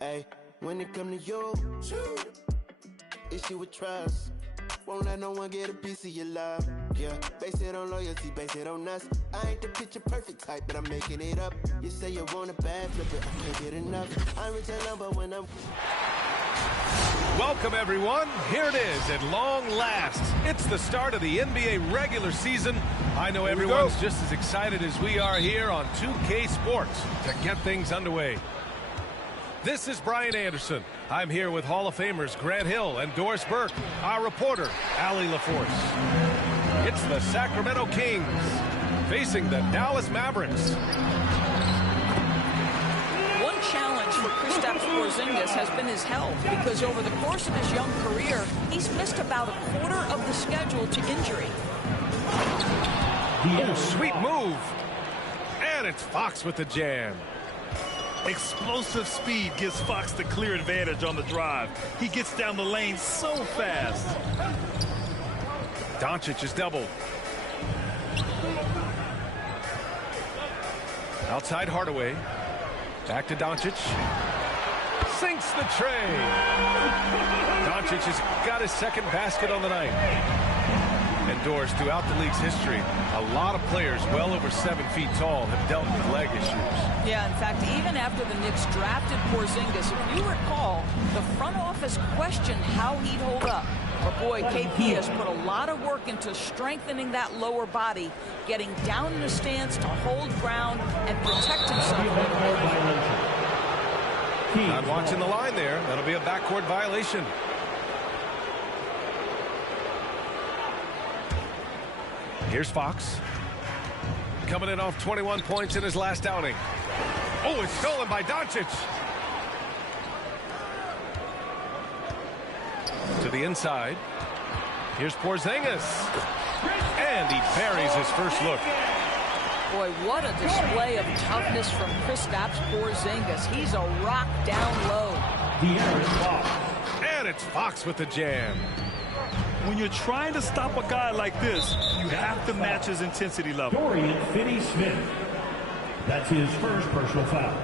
Hey, when it come to you, issue with trust. Won't let no one get a piece of your love. Yeah, base it on loyalty, base it on us. I ain't the picture perfect type, but I'm making it up. You say you want a bad flip it, I can't get enough. I reach a number when I'm... Welcome, everyone. Here it is at long last. It's the start of the NBA regular season. I know everyone's just as excited as we are here on 2K Sports to get things underway. This is Brian Anderson. I'm here with Hall of Famers Grant Hill and Doris Burke, our reporter, Allie LaForce. It's the Sacramento Kings facing the Dallas Mavericks. One challenge for Kristaps Porzingis has been his health, because over the course of his young career, he's missed about a quarter of the schedule to injury. Oh, sweet move. And it's Fox with the jam. Explosive speed gives Fox the clear advantage on the drive. He gets down the lane so fast. Doncic is doubled. Outside Hardaway. Back to Doncic. Sinks the tray. Doncic has got his second basket on the night. And Doris, throughout the league's history, a lot of players well over 7 feet tall have dealt with leg issues. Yeah, in fact, even after the Knicks drafted Porzingis, if you recall, the front office questioned how he'd hold up. But boy, KP has put a lot of work into strengthening that lower body, getting down in the stance to hold ground and protect himself. Not watching the line there. That'll be a backcourt violation. Here's Fox. Coming in off 21 points in his last outing. Oh, it's stolen by Doncic. To the inside. Here's Porzingis. And he buries his first look. Boy, what a display of toughness from Kristaps Porzingis. He's a rock down low. And it's Fox with the jam. When you're trying to stop a guy like this, you have to match his intensity level. Dorian Finney-Smith. That's his first personal foul.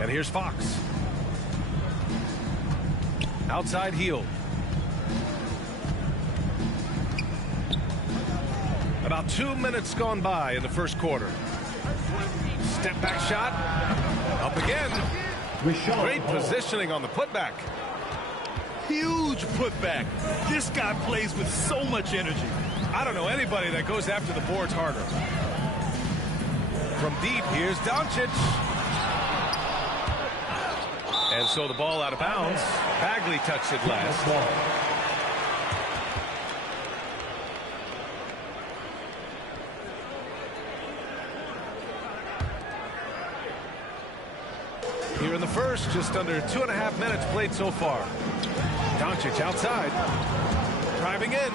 And here's Fox. Outside heel. About 2 minutes gone by in the first quarter. Step back shot. Up again. Great positioning on the putback. Huge putback. This guy plays with so much energy. I don't know anybody that goes after the boards harder. From deep, here's Doncic. And so the ball out of bounds. Bagley touched it last. Here in the first, just under 2.5 minutes played so far. Doncic outside. Driving in.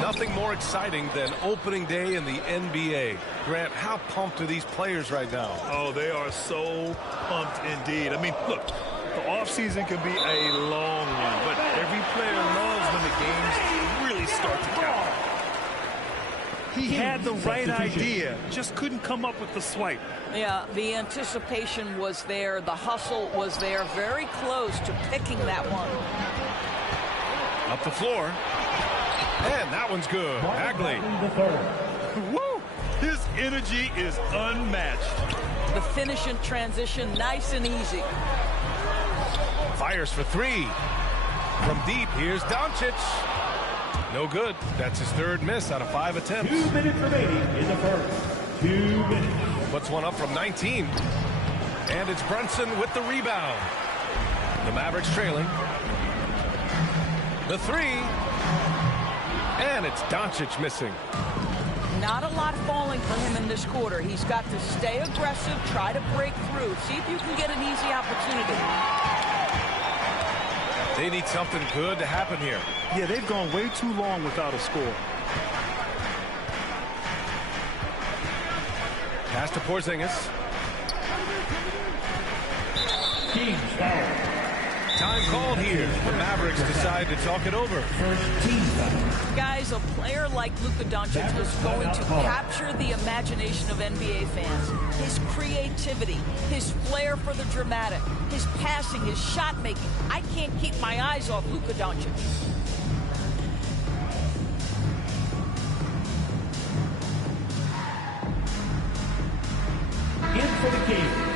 Nothing more exciting than opening day in the NBA. Grant, how pumped are these players right now? Oh, they are so pumped indeed. I mean, look, the offseason can be a long one, but every player loves when the games really start to count. He had the right idea, just couldn't come up with the swipe. Yeah, the anticipation was there. The hustle was there. Very close to picking that one. Up the floor. And that one's good. Bagley. Woo! His energy is unmatched. The finish in transition, nice and easy. Fires for three. From deep, here's Doncic. No good. That's his third miss out of 5 attempts. 2 minutes remaining in the first. 2 minutes. Puts one up from 19. And it's Brunson with the rebound. The Mavericks trailing. The three. And it's Doncic missing. Not a lot falling for him in this quarter. He's got to stay aggressive, try to break through. See if you can get an easy opportunity. They need something good to happen here. Yeah, they've gone way too long without a score. Pass to Porzingis. Team foul. Time called here. The Mavericks decide to talk it over. First team foul. Guys, a player like Luka Doncic is going to capture the imagination of NBA fans. His creativity, his flair for the dramatic, his passing, his shot making. I can't keep my eyes off Luka Doncic. In for the Kings.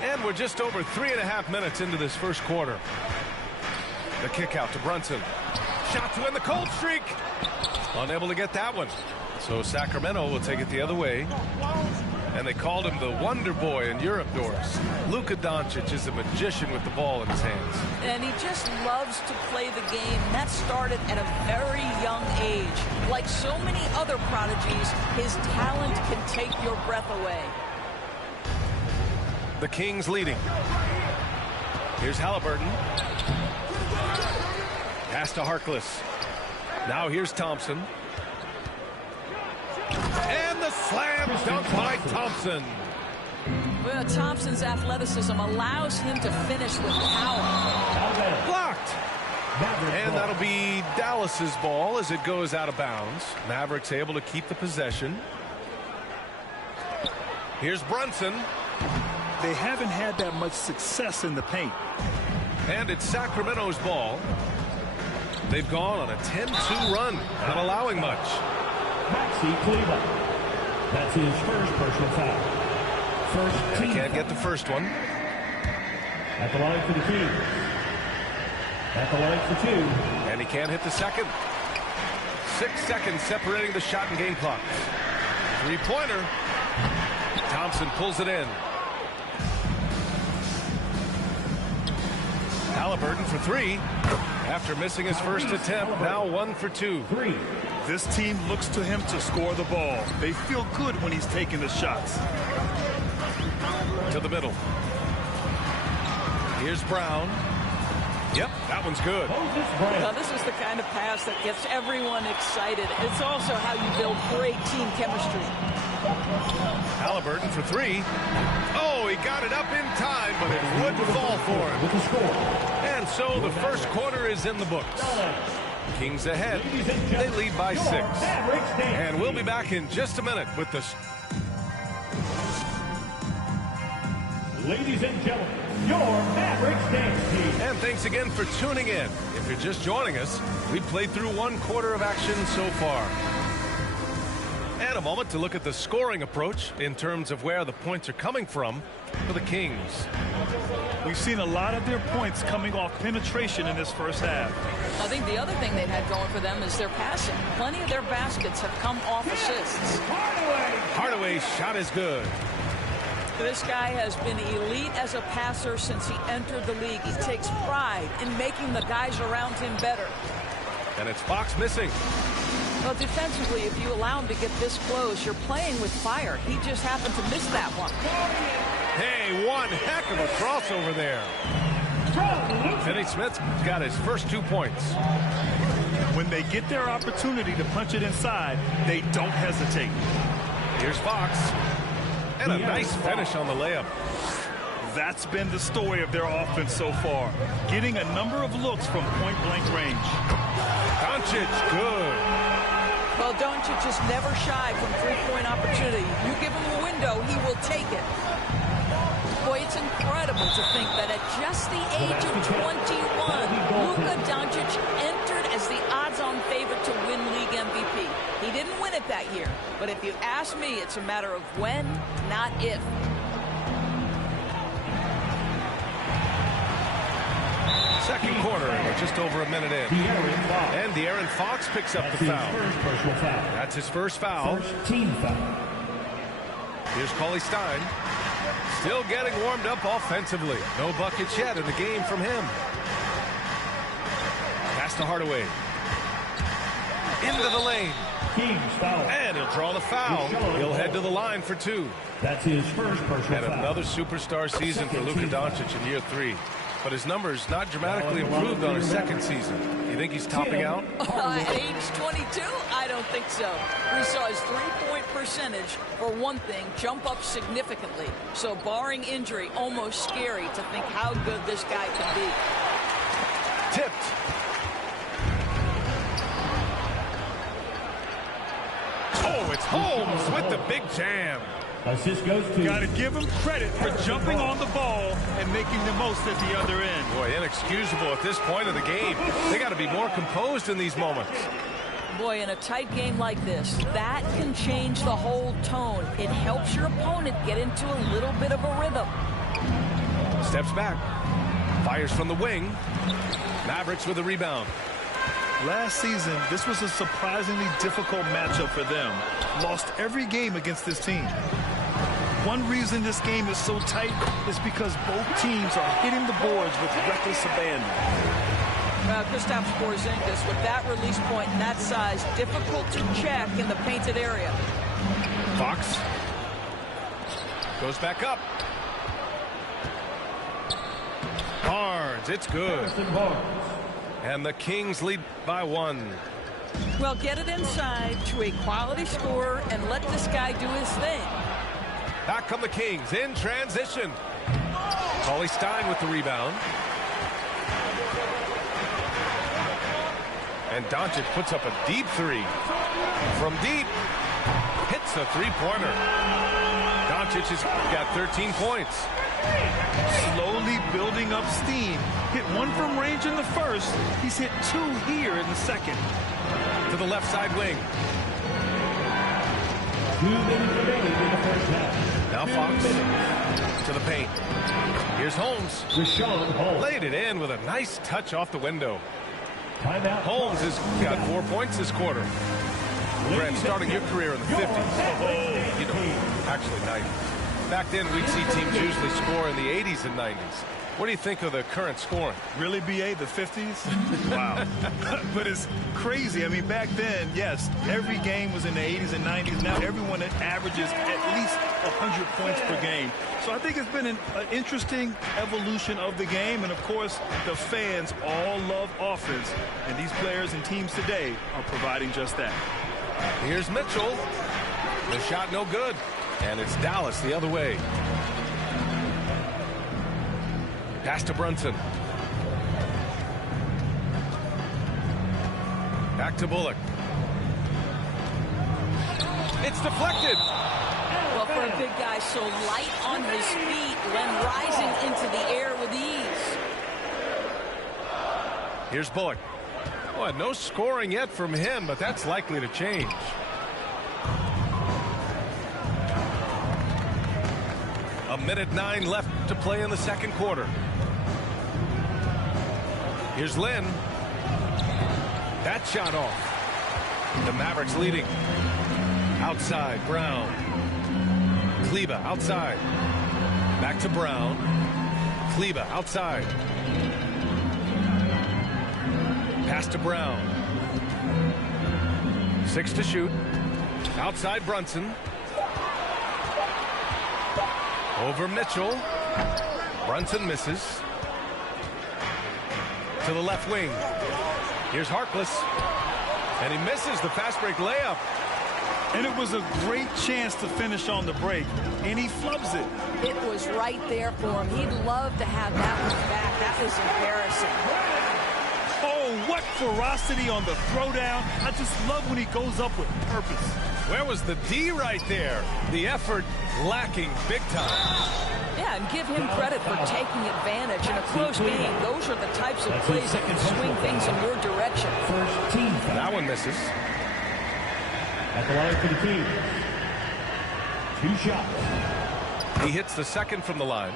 And we're just over 3.5 minutes into this first quarter. The kick out to Brunson. Shot to win the cold streak. Unable to get that one. So Sacramento will take it the other way. And they called him the Wonder Boy in Europe, Doris. Luka Doncic is a magician with the ball in his hands. And he just loves to play the game. That started at a very young age. Like so many other prodigies, his talent can take your breath away. The Kings leading. Here's Halliburton. Pass to Harkless. Now here's Thompson. And the slam dunk by Thompson. Well, Thompson's athleticism allows him to finish with power. Blocked. And that'll be Dallas's ball as it goes out of bounds. Mavericks able to keep the possession. Here's Brunson. They haven't had that much success in the paint. And it's Sacramento's ball. They've gone on a 10-2 run, not allowing much. Maxi Kleber. That's his first personal foul. First team. Can't get the first one. At the line for the Kings. At the line for 2. And he can't hit the second. 6 seconds separating the shot and game clock. Three-pointer. Thompson pulls it in. Halliburton for 3. After missing his first attempt, now 1 for 2. 3. This team looks to him to score the ball. They feel good when he's taking the shots. To the middle. Here's Brown. Yep, that one's good. Now, this is the kind of pass that gets everyone excited. It's also how you build great team chemistry. Halliburton for 3. Oh, he got it up in time, but it wouldn't fall for him. With the score. And so the first quarter is in the books. Kings ahead. They lead by 6. And we'll be back in just a minute with this. Ladies and gentlemen, your Mavericks dance team. And thanks again for tuning in. If you're just joining us, we played through 1 quarter of action so far. And a moment to look at the scoring approach in terms of where the points are coming from for the Kings. We've seen a lot of their points coming off penetration in this first half. I think the other thing they've had going for them is their passing. Plenty of their baskets have come off assists. Hardaway's shot is good. This guy has been elite as a passer since he entered the league. He takes pride in making the guys around him better. And it's Fox missing. Well, defensively, if you allow him to get this close, you're playing with fire. He just happened to miss that one. Hey, one heck of a crossover there. Finney Smith's got his first 2 points. When they get their opportunity to punch it inside, they don't hesitate. Here's Fox. And a nice finish on the layup. That's been the story of their offense so far. Getting a number of looks from point-blank range. Doncic, good. Well, Doncic is never shy from three-point opportunity. You give him a window, he will take it. Boy, it's incredible to think that at just the age of 21, Luka Doncic entered as the odds-on favorite to win league MVP. He didn't win it that year, but if you ask me, it's a matter of when, not if. Second quarter, we're just over a minute in. And De'Aaron Fox picks up the foul. That's his first foul. First team foul. Here's Cauley Stein. Still getting warmed up offensively. No buckets yet in the game from him. Pass to Hardaway. into the lane. Kings foul. And he'll draw the foul. He'll head to the line for 2. That's his first personal And foul. another superstar season for Luka Doncic in year 3. But his numbers not dramatically improved on his second season. You think he's topping out? At age 22? I don't think so. We saw his three-point percentage, for one thing, jump up significantly. So barring injury, almost scary to think how good this guy can be. Tipped. Oh, it's Holmes with the big jam. Assist goes to. Got to give him credit for jumping on the ball and making the most at the other end. Boy, inexcusable at this point of the game. They got to be more composed in these moments. Boy, in a tight game like this, that can change the whole tone. It helps your opponent get into a little bit of a rhythm. Steps back. Fires from the wing. Mavericks with a rebound. Last season, this was a surprisingly difficult matchup for them. Lost every game against this team. One reason this game is so tight is because both teams are hitting the boards with reckless abandon. Well, Kristaps Porzingis, with that release point and that size, difficult to check in the painted area. Fox goes back up. Barnes, it's good. And the Kings lead by 1. Well, get it inside to a quality scorer and let this guy do his thing. Back come the Kings in transition. Cauley Stein with the rebound. And Doncic puts up a deep 3. From deep, hits a three-pointer. Doncic has got 13 points. Slowly building up steam. Hit 1 from range in the first. He's hit 2 here in the second. To the left side wing. 2 minutes remaining in the first half. Now Fox to the paint. Here's Holmes. Richaun Holmes. Laid it in with a nice touch off the window. Timeout. Holmes has got 4 points this quarter. Grant, starting your career in the 50s. You know, actually 90s. Back then, we'd see teams usually score in the 80s and 90s. What do you think of the current scoring? Really, B.A., the 50s? Wow. But it's crazy. I mean, back then, yes, every game was in the 80s and 90s. Now everyone averages at least 100 points per game. So I think it's been an interesting evolution of the game. And, of course, the fans all love offense. And these players and teams today are providing just that. Here's Mitchell. The shot no good. And it's Dallas the other way. Pass to Brunson. Back to Bullock. It's deflected. Well, for a big guy so light on his feet, Len rising into the air with ease. Here's Bullock. Boy, no scoring yet from him, but that's likely to change. A minute 9 left to play in the second quarter. Here's Lynn. That shot off. The Mavericks leading. Outside, Brown. Kleber outside. Back to Brown. Kleber outside. Pass to Brown. 6 to shoot. Outside Brunson. Over Mitchell. Brunson misses. To the left wing. Here's Harkless. And he misses the fast break layup. And it was a great chance to finish on the break. And he flubs it. It was right there for him. He'd love to have that one back. That was embarrassing. Oh, what ferocity on the throwdown. I just love when he goes up with purpose. Where was the D right there? The effort lacking big time. Yeah, and give him credit for taking advantage in a close game. Those are the types of plays that can swing things in your direction. First team foul. That one misses. At the line for the Kings. 2 shots. He hits the second from the line.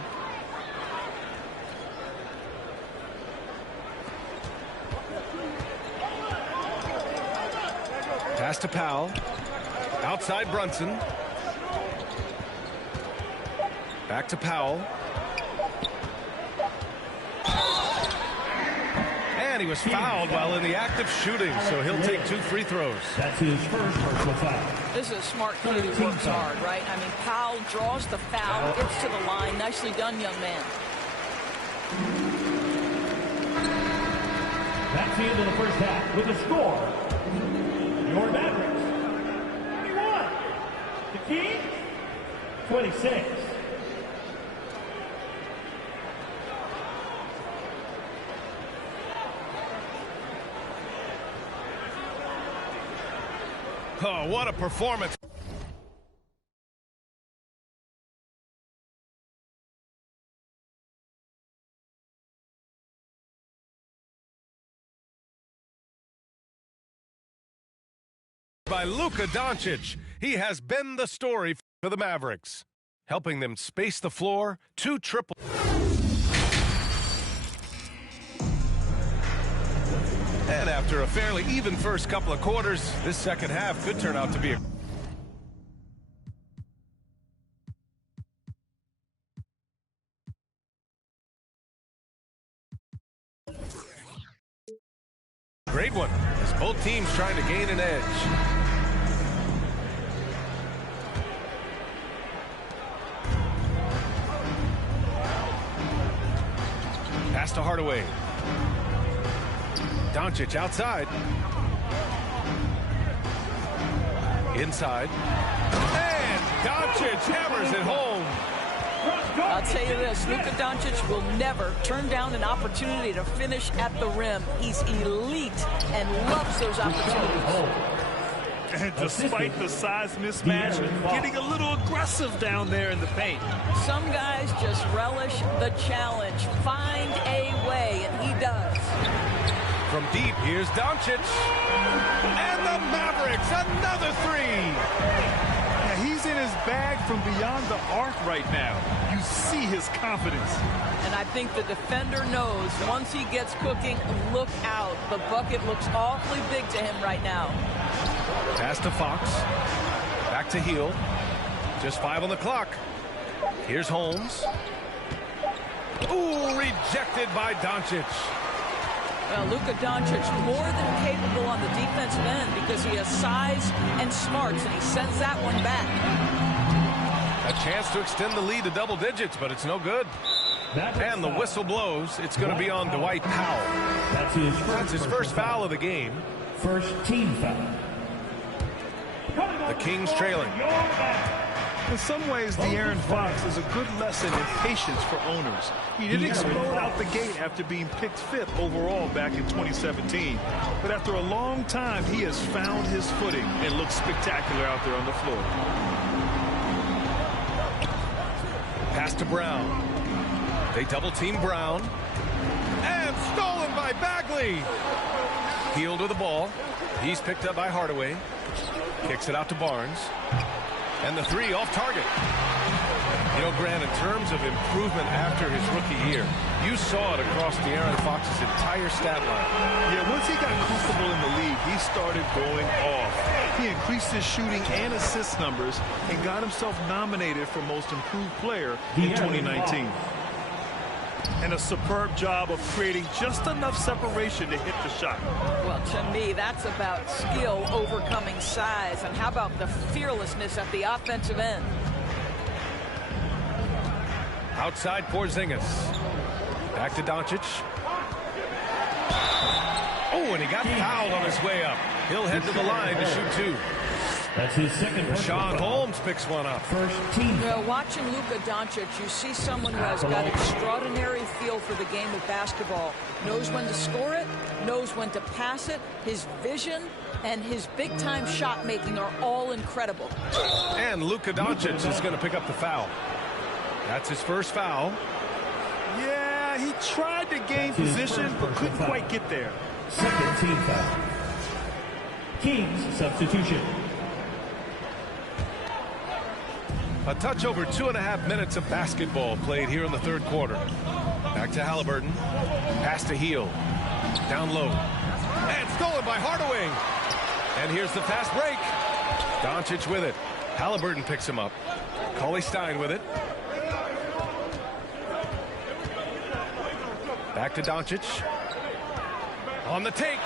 Pass to Powell. Outside Brunson. Back to Powell. And he was fouled while in the act of shooting, so he'll take 2 free throws. That's his first personal foul. This is a smart kid who works hard, right? I mean, Powell draws the foul, gets to the line. Nicely done, young man. That's the end of the first half with the score. Your Mavericks, 21. The Kings, 26. Oh, what a performance. By Luka Doncic. He has been the story for the Mavericks, helping them space the floor, 2 triple. And after a fairly even first couple of quarters, this second half could turn out to be a great one, as both teams trying to gain an edge. Pass to Hardaway. Doncic outside. Inside. And Doncic hammers it home. I'll tell you this, Luka Doncic will never turn down an opportunity to finish at the rim. He's elite and loves those opportunities. And despite the size mismatch, getting a little aggressive down there in the paint. Some guys just relish the challenge. Find a way, and he does. From deep, here's Doncic. And the Mavericks, another 3. Yeah, he's in his bag from beyond the arc right now. You see his confidence. And I think the defender knows once he gets cooking, look out. The bucket looks awfully big to him right now. Pass to Fox. Back to Hill. Just 5 on the clock. Here's Holmes. Ooh, rejected by Doncic. Well, Luka Doncic more than capable on the defensive end because he has size and smarts, and he sends that one back. A chance to extend the lead to double digits, but it's no good. And the whistle blows. It's going to be on Dwight Powell. That's his first foul of the game. First team foul. The Kings trailing. In some ways, De'Aaron Fox is a good lesson in patience for owners. He didn't explode out the gate after being picked 5th overall back in 2017. But after a long time, he has found his footing and looks spectacular out there on the floor. Pass to Brown. They double-team Brown. And stolen by Bagley. Hield with the ball. He's picked up by Hardaway. Kicks it out to Barnes. And the 3 off target. You know, Grant, in terms of improvement after his rookie year, you saw it across De'Aaron Fox's entire stat line. Yeah, once he got comfortable in the league, he started going off. He increased his shooting and assist numbers and got himself nominated for Most Improved Player in 2019. And a superb job of creating just enough separation to hit the shot. Well, to me, that's about skill overcoming size. And how about the fearlessness at the offensive end? Outside Porzingis. Back to Doncic. Oh, and he got fouled on his way up. He'll head to the line to shoot 2. That's his second. Rashawn Holmes picks one up. First team. Well, watching Luka Doncic, you see someone who has got extraordinary feel for the game of basketball. Knows when to score it, knows when to pass it. His vision and his big-time shot making are all incredible. And Luka Doncic is going to pick up the foul. That's his first foul. Yeah, he tried to gain position but couldn't quite get there. Second team foul. Kings substitution. A touch over 2.5 minutes of basketball played here in the third quarter. Back to Halliburton. Pass to Hield. Down low. And stolen by Hardaway. And here's the fast break. Doncic with it. Halliburton picks him up. Cauley-Stein with it. Back to Doncic. On the take.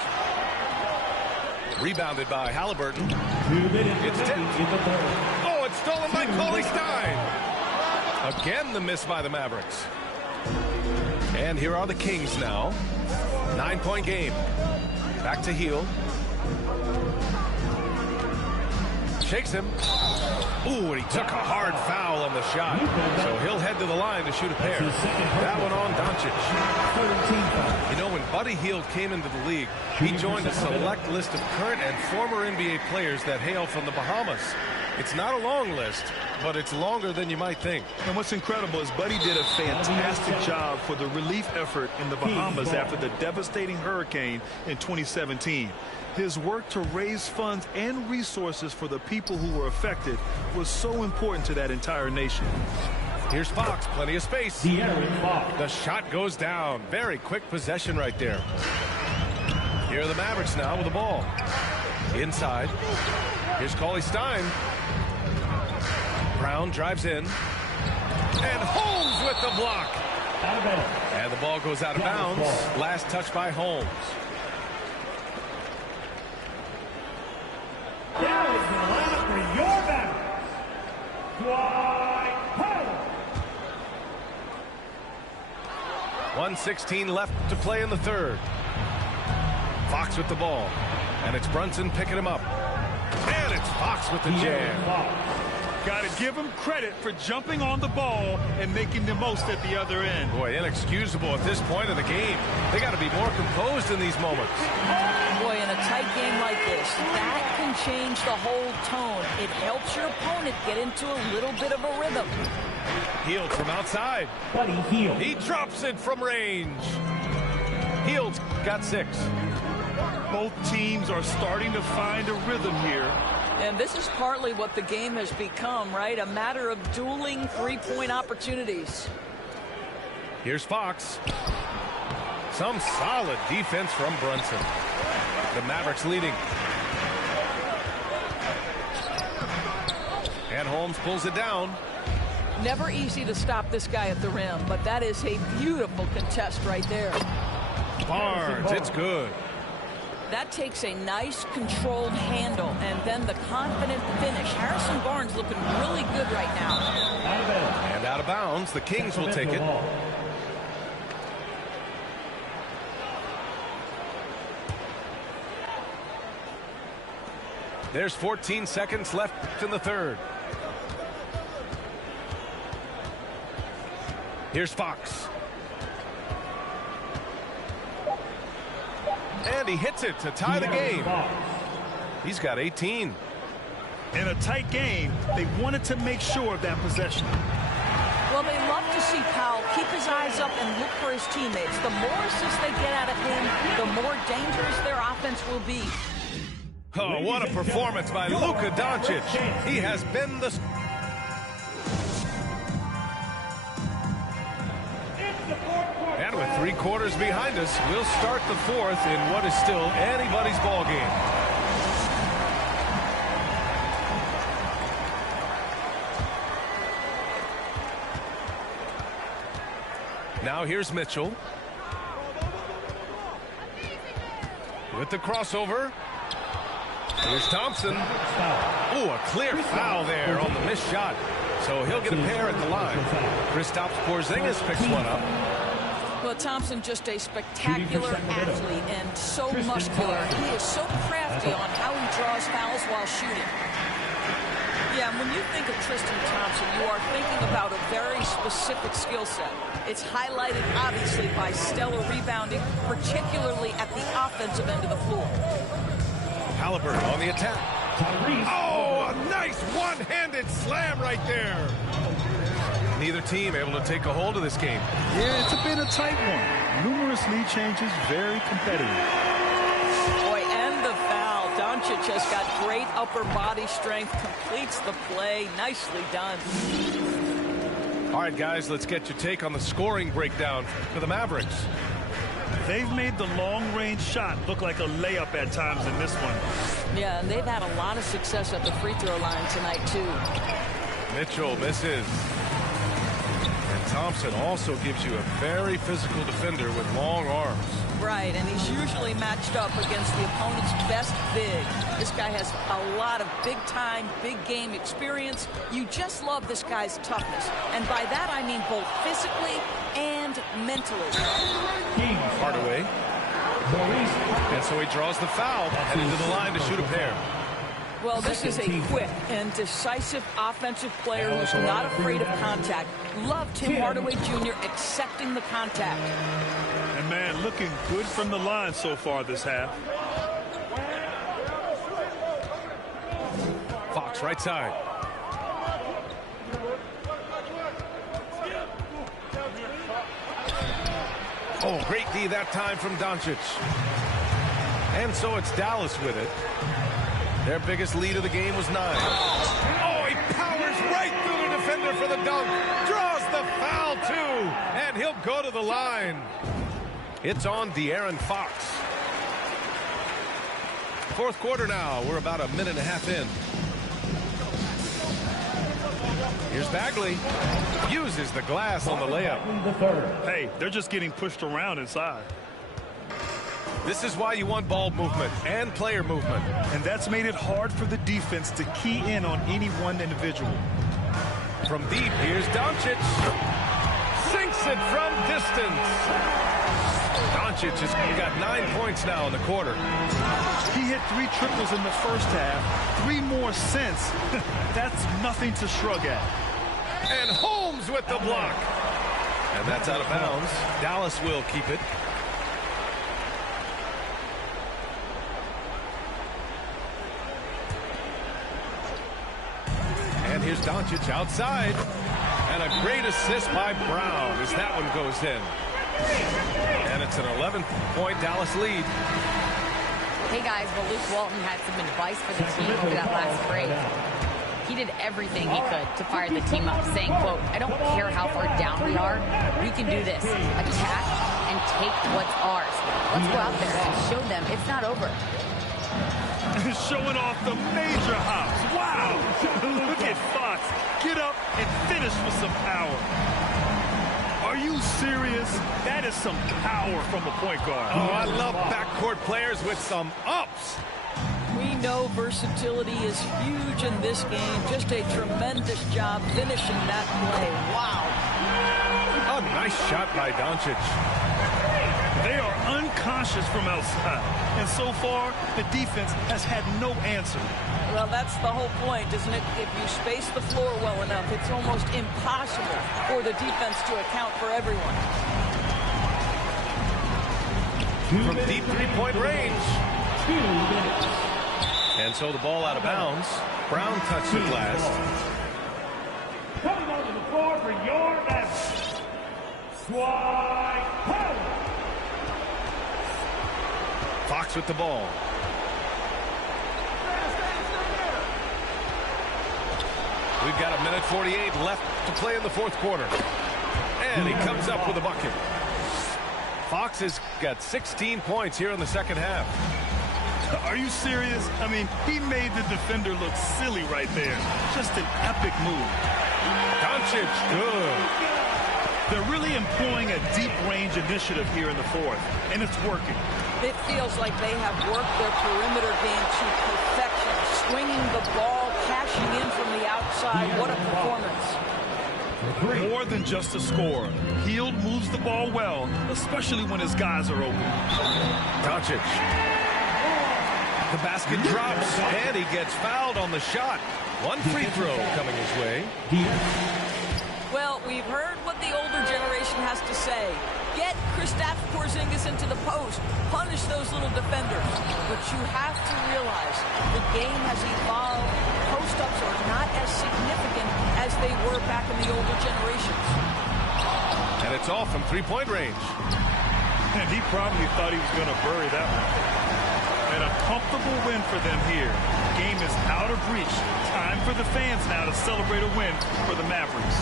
Rebounded by Halliburton. 2 minutes It's remaining tipped. in the third. Oh, it's stolen by Cauley Stein. Again, the miss by the Mavericks. And here are the Kings now. 9-point game. Back to Hield. Shakes him. Ooh, and he took a hard foul on the shot. So he'll head to the line to shoot a pair. That one on Doncic. You know, when Buddy Hield came into the league, he joined a select list of current and former NBA players that hail from the Bahamas. It's not a long list, but it's longer than you might think. And what's incredible is Buddy did a fantastic job for the relief effort in the Bahamas after the devastating hurricane in 2017. His work to raise funds and resources for the people who were affected was so important to that entire nation. Here's Fox, plenty of space. The shot goes down. Very quick possession right there. Here are the Mavericks now with the ball. Inside. Here's Cauley Stein. Brown drives in. And Holmes with the block. And the ball goes out of bounds. Last touch by Holmes. Now is the lineup for your Mavericks. Dwight Howard. 1:16 left to play in the third. Fox with the ball. And it's Brunson picking him up. And it's Fox with the jam. Got to give him credit for jumping on the ball and making the most at the other end. Boy, inexcusable at this point of the game. They got to be more composed in these moments. Boy, in a tight game like this, that can change the whole tone. It helps your opponent get into a little bit of a rhythm. Hield from outside. Buddy Hield. He drops it from range. Hield's got 6. Both teams are starting to find a rhythm here. And this is partly what the game has become, right? A matter of dueling three-point opportunities. Here's Fox. Some solid defense from Brunson. The Mavericks leading. And Holmes pulls it down. Never easy to stop this guy at the rim, but that is a beautiful contest right there. Barnes, it's good. That takes a nice controlled handle and then the confident finish. Harrison Barnes looking really good right now. And out of bounds, the Kings will take it. There's 14 seconds left in the third. Here's Fox. And he hits it to tie the game. He's got 18. In a tight game, they wanted to make sure of that possession. Well, they love to see Powell keep his eyes up and look for his teammates. The more assists they get out of him, the more dangerous their offense will be. Oh, what a performance by Luka Doncic. He has been the... And with 3 quarters behind us, we'll start the fourth in what is still anybody's ball game. Now here's Mitchell. With the crossover. Here's Thompson. Ooh, a clear foul there on the missed shot. So he'll get a pair at the line. Kristaps Porzingis picks one up. Well, Thompson just a spectacular athlete and so muscular. He is so crafty on how he draws fouls while shooting. Yeah, and when you think of Tristan Thompson, you are thinking about a very specific skill set. It's highlighted, obviously, by stellar rebounding, particularly at the offensive end of the floor. Halliburton on the attack. Oh, a nice one-handed slam right there. Neither team able to take a hold of this game. Yeah, it's been a tight one. Numerous lead changes, very competitive. Boy, and the foul. Doncic has got great upper body strength, completes the play. Nicely done. All right, guys, let's get your take on the scoring breakdown for the Mavericks. They've made the long-range shot look like a layup at times in this one. Yeah, and they've had a lot of success at the free throw line tonight, too. Mitchell misses. And Thompson also gives you a very physical defender with long arms. Right, and he's usually matched up against the opponent's best big. This guy has a lot of big-time, big-game experience. You just love this guy's toughness. And by that, I mean both physically and mentally. Hardaway. And so he draws the foul, heading to the line to shoot a pair. Well, this is a quick and decisive offensive player who's not afraid of contact. Love Tim Hardaway Jr. accepting the contact. And, man, looking good from the line so far this half. Fox right side. Oh, great D that time from Doncic. And so it's Dallas with it. Their biggest lead of the game was 9. Oh, he powers right through the defender for the dunk. Draws the foul, too. And he'll go to the line. It's on De'Aaron Fox. Fourth quarter now. We're about a minute and a half in. Here's Bagley. Uses the glass on the layup. Hey, they're just getting pushed around inside. This is why you want ball movement and player movement. And that's made it hard for the defense to key in on any one individual. From deep, here's Doncic. Sinks it from distance. Doncic has got 9 points now in the quarter. He hit 3 triples in the first half. 3 more since. That's nothing to shrug at. And Holmes with the block. And that's out of bounds. Dallas will keep it. And here's Doncic outside. And a great assist by Brown as that one goes in. And it's an 11-point Dallas lead. Hey guys, well, Luke Walton had some advice for the team over that last break. He did everything he could to fire the team up, saying, quote, "I don't care how far down we are. We can do this. Attack and take what's ours. Let's go out there and show them it's not over." Showing off the major hops. Wow! Look at Fox. Get up and finish with some power. Are you serious? That is some power from a point guard. Oh, I love backcourt players with some ups. We know versatility is huge in this game. Just a tremendous job finishing that play. Wow. A nice shot by Doncic. They are unconscious from outside. And so far, the defense has had no answer. Well, that's the whole point, isn't it? If you space the floor well enough, it's almost impossible for the defense to account for everyone. From deep three-point range. 2 minutes. And so the ball out of bounds. Brown touched it last. Coming onto the floor for your Mavericks, Dwight Howard. Fox with the ball. We've got a minute 48 left to play in the fourth quarter. And he comes up with a bucket. Fox has got 16 points here in the second half. Are you serious? I mean, he made the defender look silly right there. Just an epic move. Doncic, good. They're really employing a deep-range initiative here in the fourth, and it's working. It feels like they have worked their perimeter game to perfection. Swinging the ball, cashing in from the outside. What a performance. More than just a scorer. Hield moves the ball well, especially when his guys are open. Doncic. The basket drops, and he gets fouled on the shot. One free throw coming his way. Well, we've heard what the older generation has to say. Get Kristaps Porzingis into the post. Punish those little defenders. But you have to realize the game has evolved. Post-ups are not as significant as they were back in the older generations. And it's all from three-point range. And he probably thought he was going to bury that one. And a comfortable win for them here. Game is out of reach. Time for the fans now to celebrate a win for the Mavericks.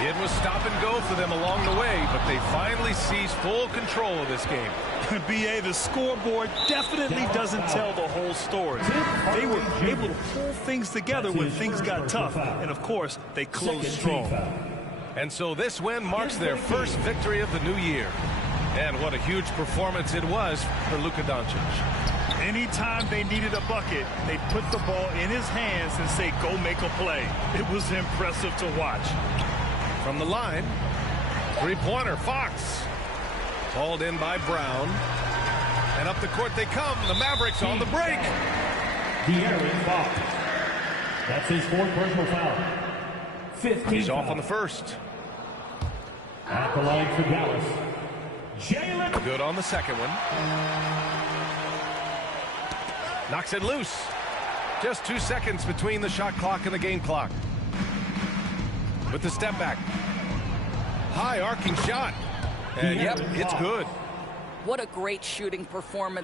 It was stop and go for them along the way, but they finally seized full control of this game. B.A., the scoreboard definitely doesn't tell the whole story. They were able to pull things together when things got tough. And, of course, they closed strong. And so this win marks their first victory of the new year. And what a huge performance it was for Luka Doncic. Anytime they needed a bucket, they put the ball in his hands and say, go make a play. It was impressive to watch. From the line, three-pointer, Fox. Hauled in by Brown. And up the court they come. The Mavericks on the break. De'Aaron Fox. That's his fourth personal foul. 15. He's off on the first. At the line for Dallas, Jalen. Good on the second one. Knocks it loose. Just 2 seconds between the shot clock and the game clock. With the step back. High arcing shot. And yep, it's good. What a great shooting performance